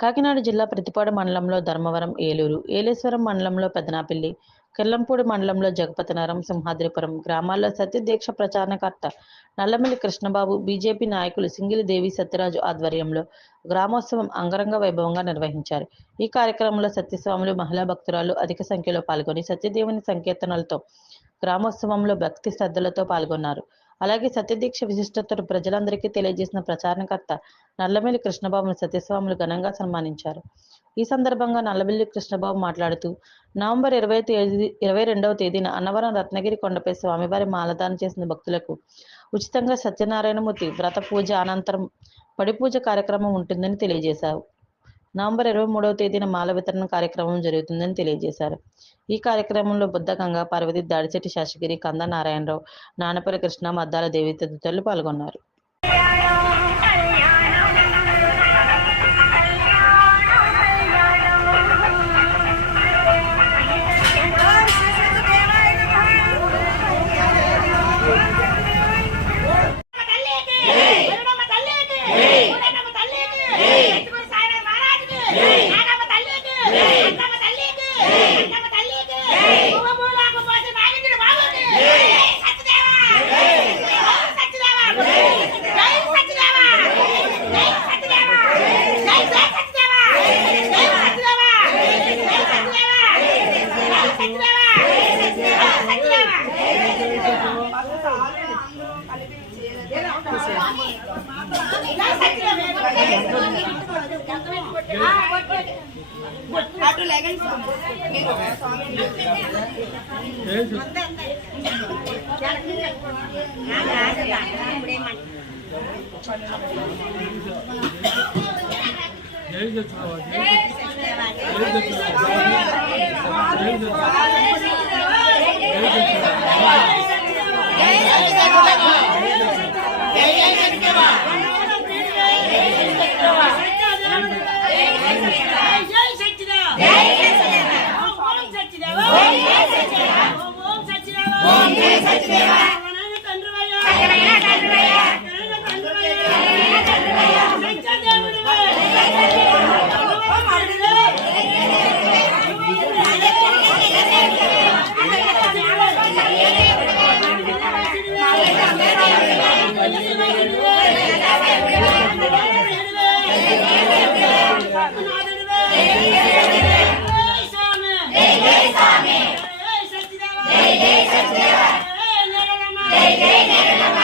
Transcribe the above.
కాకినాడ జిల్లా ప్రతిపాడు మండలంలో ధర్మవరం, ఏలూరు, ఏలేశ్వరం మండలంలో పెదనాపిల్లి, కిర్లంపూడి మండలంలో జగపతినగరం, సింహాద్రిపురం గ్రామాల్లో సత్యదీక్ష ప్రచారణకర్త నల్లమిల్లి కృష్ణబాబు, బీజేపీ నాయకులు సింగిలి దేవి సత్యరాజు ఆధ్వర్యంలో గ్రామోత్సవం అంగరంగ వైభవంగా నిర్వహించారు. ఈ కార్యక్రమంలో సత్యస్వాములు, మహిళా భక్తురాలు అధిక సంఖ్యలో పాల్గొని సత్యదేవుని సంకీర్తనలతో గ్రామోత్సవంలో భక్తి శ్రద్ధలతో పాల్గొన్నారు. అలాగే సత్యదీక్ష విశిష్టతను ప్రజలందరికీ తెలియజేసిన ప్రచారణకర్త నల్లమిల్లి కృష్ణబాబును సత్యస్వాములు ఘనంగా సన్మానించారు. ఈ సందర్భంగా నల్లమిల్లి కృష్ణబాబు మాట్లాడుతూ, నవంబర్ 22వ తేదీన అన్నవరం రత్నగిరి కొండపై స్వామివారి మాలదానం చేసిన భక్తులకు ఉచితంగా సత్యనారాయణమూర్తి వ్రత పూజ అనంతరం పడి పూజ కార్యక్రమం ఉంటుందని తెలియజేశారు. నవంబర్ 23వ తేదీన మాల వితరణ కార్యక్రమం జరుగుతుందని తెలియజేశారు. ఈ కార్యక్రమంలో బుద్ధ గంగా పార్వతి, దాడిశెట్టి శేషగిరి, కంద నారాయణరావు, నానపల్లి కృష్ణ, మద్దాల దేవి తదితరులు పాల్గొన్నారు. జై జై